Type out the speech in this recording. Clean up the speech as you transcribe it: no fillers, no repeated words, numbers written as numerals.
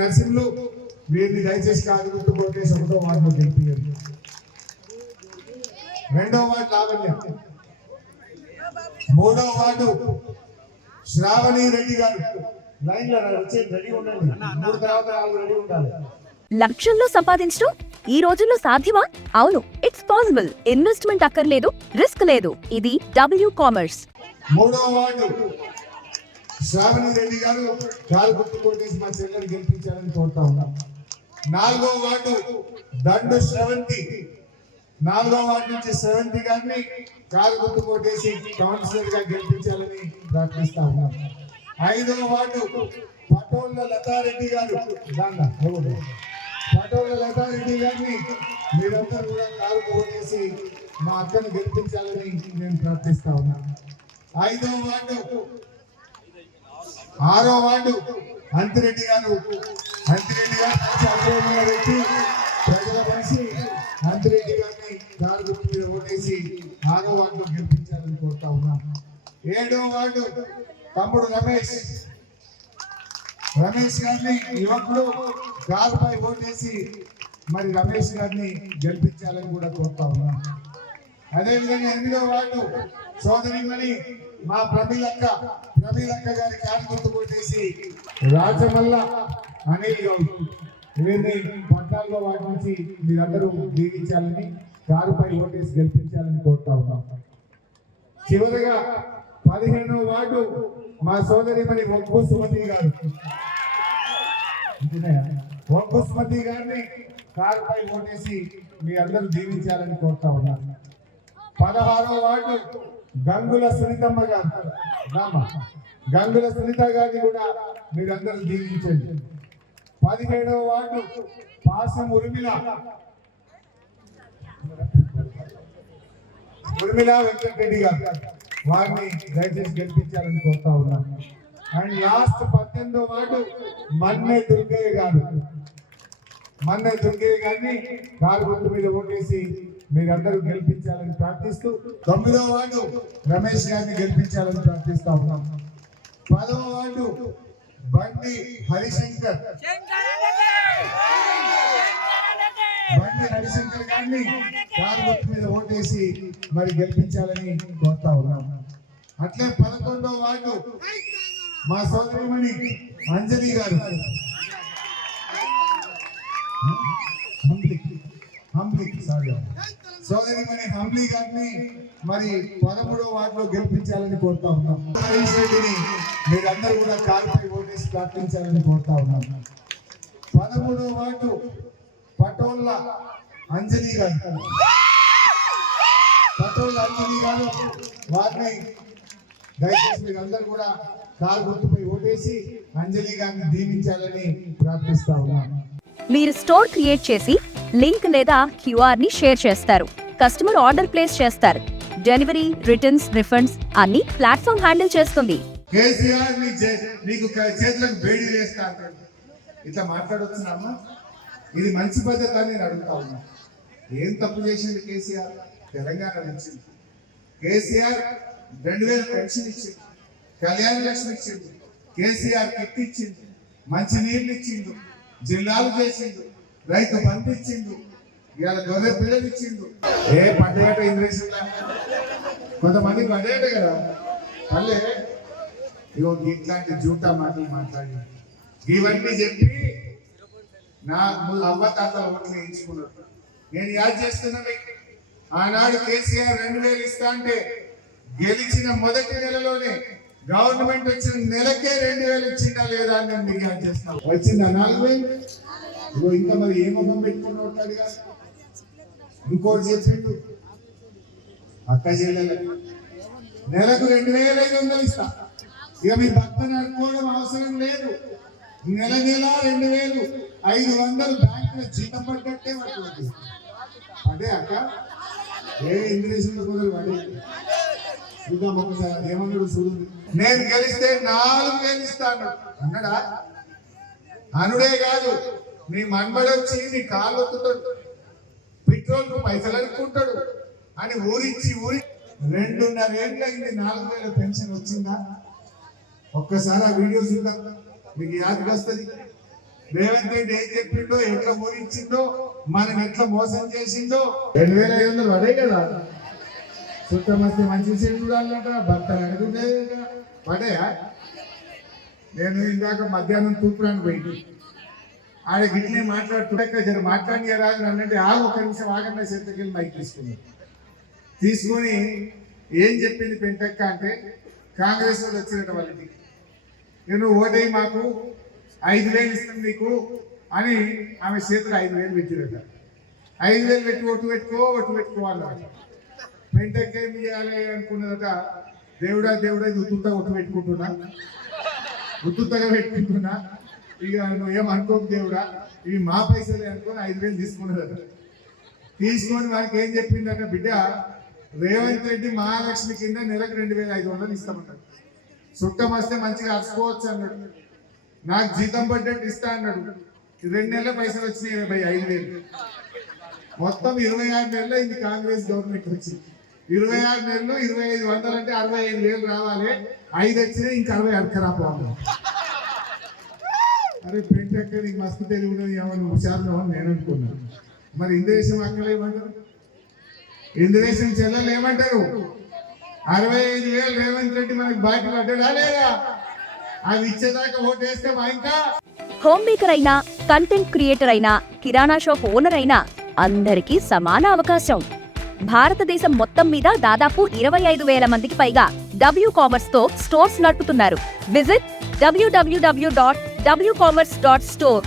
నర్సింగ్లు వీరిని దయచేసి కాదు కొట్టేసి ఒకటో వార్డులో గెలిపియారు. రెండో వార్డు లావణ్య, మూడో వార్డు శ్రావణి రెడ్డి గారు. లైన్ లో వచ్చే రెడీ ఉండండి, 3 తర్వాత 4 రెడీ ఉండాలి. లక్షల్లో సంపాదించడం ఈ రోజుల్లో సాధ్యమా? అవును, ఇట్స్ పాసిబుల్. ఇన్వెస్ట్మెంట్ అక్కర్లేదు, రిస్క్ లేదు. ఇది W కామర్స్. మూడో వార్డు శ్రావణి రెడ్డి గారు కాలు గుర్తు కొట్టేసి మా చెల్లెలు గెలిపించాలని కోరుతా ఉన్నాం. 4వ వార్డు దండు శ్రవంతి, 4వ వార్డు నుంచి శ్రవంతి గారిని కాలు గుర్తు కొట్టేసి కౌన్సిలర్ గా గెలిపించాలని ప్రార్థిస్తా ఉన్నాం. 5వ వార్డు పటోళ్ళ లతారెడ్డి గారు, పటోళ్ళ లతారెడ్డి గారిని మీరందరూ కూడా కాలు కొట్టేసి మా అక్కను గెలిపించాలని నేను ప్రార్థిస్తా ఉన్నాను. 5వ వార్డు 6వ వార్డు అంతిరెడ్డి గారు, అంతిరెడ్డి గారు వ్యక్తి, ప్రజల మనిషి అంతిరెడ్డి గారిని కారు గుర్తు మీద ఓటేసి 6వ వార్డు గెలిపించాలని కోరుతా ఉన్నాం. 7వ వార్డు తమ్ముడు రమేష్ గారిని యువకులు కారుపై ఓటేసి మరి రమేష్ గారిని గెలిపించాలని కూడా కోరుతా ఉన్నాం. అదేవిధంగా 8వ వార్డు సోదరిమణి మా ప్రమీలక్క గారి కారు గుర్తు కొట్టేసి రాజమల్ల అనిల్ గౌడ్, వీరిని 14వ వార్డు నుంచి మీరందరూ దీవించాలని కారుపై ఓటేసి గెలిపించాలని కోరుతా ఉన్నాం. చివరిగా 15వ వార్డు మా సోదరిమణి ఒగ్గు సుమతి గారు, ఒగ్గు సుమతి గారిని కారుపై ఓటేసి మీ అందరూ దీవించాలని కోరుతా ఉన్నాను. 16వ వార్డు గంగుల సునీతమ్మ గారు, గంగుల సునీత గారిని కూడా మీరందరూ దీవించండి. 17వ వార్డు పాసం ఉర్మిళ వెంకటరెడ్డి గారు, వారిని దయచేసి గెలిపించాలని కోరుతా ఉన్నాను. అండ్ లాస్ట్ 18వ వార్డు మన్నె దుర్గయ్య గారిని కారు గుర్తు మీద ఓటేసి మీరందరూ గెలిపించాలని ప్రార్థిస్తూ 9వ వార్డు రమేష్ గారిని గెలిపించాలని ప్రార్థిస్తా ఉన్నాం. 10వ వార్డు బండి హరిశంకర్ గారిని కారు గుర్తు మీద ఓటేసి మరి గెలిపించాలని కోరుతా ఉన్నాం. అట్లే 11వ వార్డు మా సోదరిమణి అంజలి గారు, సోదరిమణి హంబ్లీ గారిని మరి 13వ వార్డులో గెలిపించాలని కోరుతా ఉన్నాం. మీరందరూ కూడా కారుపై ఓటేసి ప్రార్థించాలని కోరుతా ఉన్నాం. 13వ వార్డు పటోళ్ళ అంజలి గారు, వారిని దయచేసి మీరందరూ కూడా కారు గుర్తుపై ఓటేసి అంజలి గారిని దీవించాలని ప్రార్థిస్తా ఉన్నాం. మీరు స్టోర్ క్రియేట్ చేసి లింక్ లేదా QR ని షేర్ చేస్తారు. కస్టమర్ ఆర్డర్ ప్లేస్ చేస్తారు. డెలివరీ, రిటర్న్స్, రిఫండ్స్ అన్ని ప్లాట్ఫామ్ హ్యాండిల్ చేస్తుంది. కేసీఆర్ నీకు చేతులకు వేడి వేస్తా అంటాడు. ఇట్లా మాట్లాడొచ్చున్నామా? ఇది మంచి పద్ధతి అని నేను అడుగుతా ఉన్నా. ఏం తప్పు చేసింది కేసీఆర్? తెలంగాణ ఇచ్చింది. కేసీఆర్ 2000 పెన్షన్ ఇచ్చింది, కళ్యాణ లక్ష్మి ఇచ్చింది, కేసీఆర్ కిట్ ఇచ్చింది, మంచి నీళ్ళు ఇచ్చిండు, జిల్లాలు చేసిండు, రైతు బంధు ఇచ్చిండు, ఇవాళ గొర్రె పిల్లలు ఇచ్చిండు. ఏ పడ్డేట ఇంద్రేషన్లా కొంతమంది పడ్డేట కదా మళ్ళీ ఇగో ఇట్లాంటి జూటా మాటలు మాట్లాడి ఇవన్నీ చెప్పి నా అవ్వ తాతల ఓట్లు వేయించుకున్నాడు. నేను యాద్ చేస్తున్నా మీకు, ఆనాడు కేసీఆర్ 2000 ఇస్తా అంటే గెలిచిన మొదటి నెలలోనే గవర్నమెంట్ వచ్చిన నెలకే 2000 ఇచ్చిందా లేదా అని నేను మీకు యాద్ చేస్తాను. వచ్చిందా 4000? ఇగో ఇంకా మరి ఏ ముఖం పెట్టుకున్నాడుగా ఇంకోటి చెప్పిండు, అక్క చెల్లెలకు నెలకు 2500 ఇస్తా. ఇక మీ భర్త నడుపుకోవడం అవసరం లేదు. నెల 2500 బ్యాంకులో జీతం పడ్డట్టే పడుతుంది. అదే అక్క ఏ ఇంగ్లీష్ పడే చూద్దాం ఒకసారి ఏమన్నాడు చూడు. నేను గెలిస్తే 4000 ఇస్తాను అన్నాడా? అనుడే కాదు, నీ మన్బడి వచ్చి నీ కాళ్ళు ఒత్తుతాడు, పెట్రోల్ కు పైసలు అనుకుంటాడు అని ఊరించి 2.5 ఏళ్ళు అయింది 4000 పెన్షన్ వచ్చిందా? ఒక్కసారి ఆ వీడియో చూద్దాం, మీకు యాదకి వస్తుంది. రేవంత్ రెడ్డి ఏం చెప్పిండో, ఎట్లా ఊరించిందో, మనం ఎట్లా మోసం చేసిందో. 2500 పడే కదా, చుట్టమస్తే మంచి సీట్ చూడాలంట, భర్త అడుగుండే పడేయా. నేను ఇందాక మధ్యాహ్నం తూపురానికి పోయింది, ఆడ గిట్లే మాట్లాడుతుంటే జర మాట్లాడి రాదు అన్నట్టు ఆగు, ఒక నిమిషం ఆగన్న చేతికి మైక్ తీసుకొని ఏం చెప్పింది పెంటక్క అంటే, కాంగ్రెస్ వాళ్ళు వచ్చినట్టు వాళ్ళకి, నేను ఓటేయి మాకు 5000 ఇస్తాను నీకు అని ఆమె చేతులు 5000 పెట్టిరట. 5000 పెట్టి ఓటు పెట్టుకో అన్నారు. పెంటక్క ఏం చేయాలి అనుకున్నదట, దేవుడా ఇది ఉత్తుగా ఒట్టు పెట్టుకుంటున్నా, ఉత్తుగా పెట్టుకుంటున్నా, ఇక నువ్వేం అనుకోకు దేవుడా, ఇవి మా పైసలే అనుకొని 5000 తీసుకున్నదట. తీసుకొని వాళ్ళకి ఏం చెప్పిందట, బిడ్డ రేవంత్ రెడ్డి మహాలక్ష్మి కింద నెలకు 2500 ఇస్తామన్నాడు. చుట్టం వస్తే మంచిగా అరుచుకోవచ్చు అన్నాడు. నాకు జీతం పడ్డట్టు ఇస్తా అన్నాడు. 2 నెలల పైసలు వచ్చినాయి 5,000. మొత్తం 26 నెలలు ఇది కాంగ్రెస్ గవర్నమెంట్ వచ్చింది. 26 నెలలు 2500 అంటే 65,000 రావాలి. 5 వచ్చినాయి, ఇంకా 60 అడకరాపోవాలి. అరే పెంటక్క నీకు మస్తు తెలివి ఏమన్నా హుషారులో నేను అనుకున్నాను. మరి ఇంద్రదేశం అక్కలు ఏమంటారు, ఇంద్రదేశం చెల్లెలు ఏమంటారు? 65,000 రేవంత్ రెడ్డి మనకి బయట పడ్డా లేదా? అవి ఇచ్చేదాకా ఓటేస్తే మా ఇంకా. హోమ్ మేకర్ అయినా, కంటెంట్ క్రియేటర్ అయినా, కిరాణా షాప్ ఓనర్ అయినా అందరికీ సమాన అవకాశం. భారతదేశం మొత్తం మీద దాదాపు 25,000 మందికి పైగా WCommerce తో స్టోర్స్ నడుపుతున్నారు. Visit www.wcommerce.store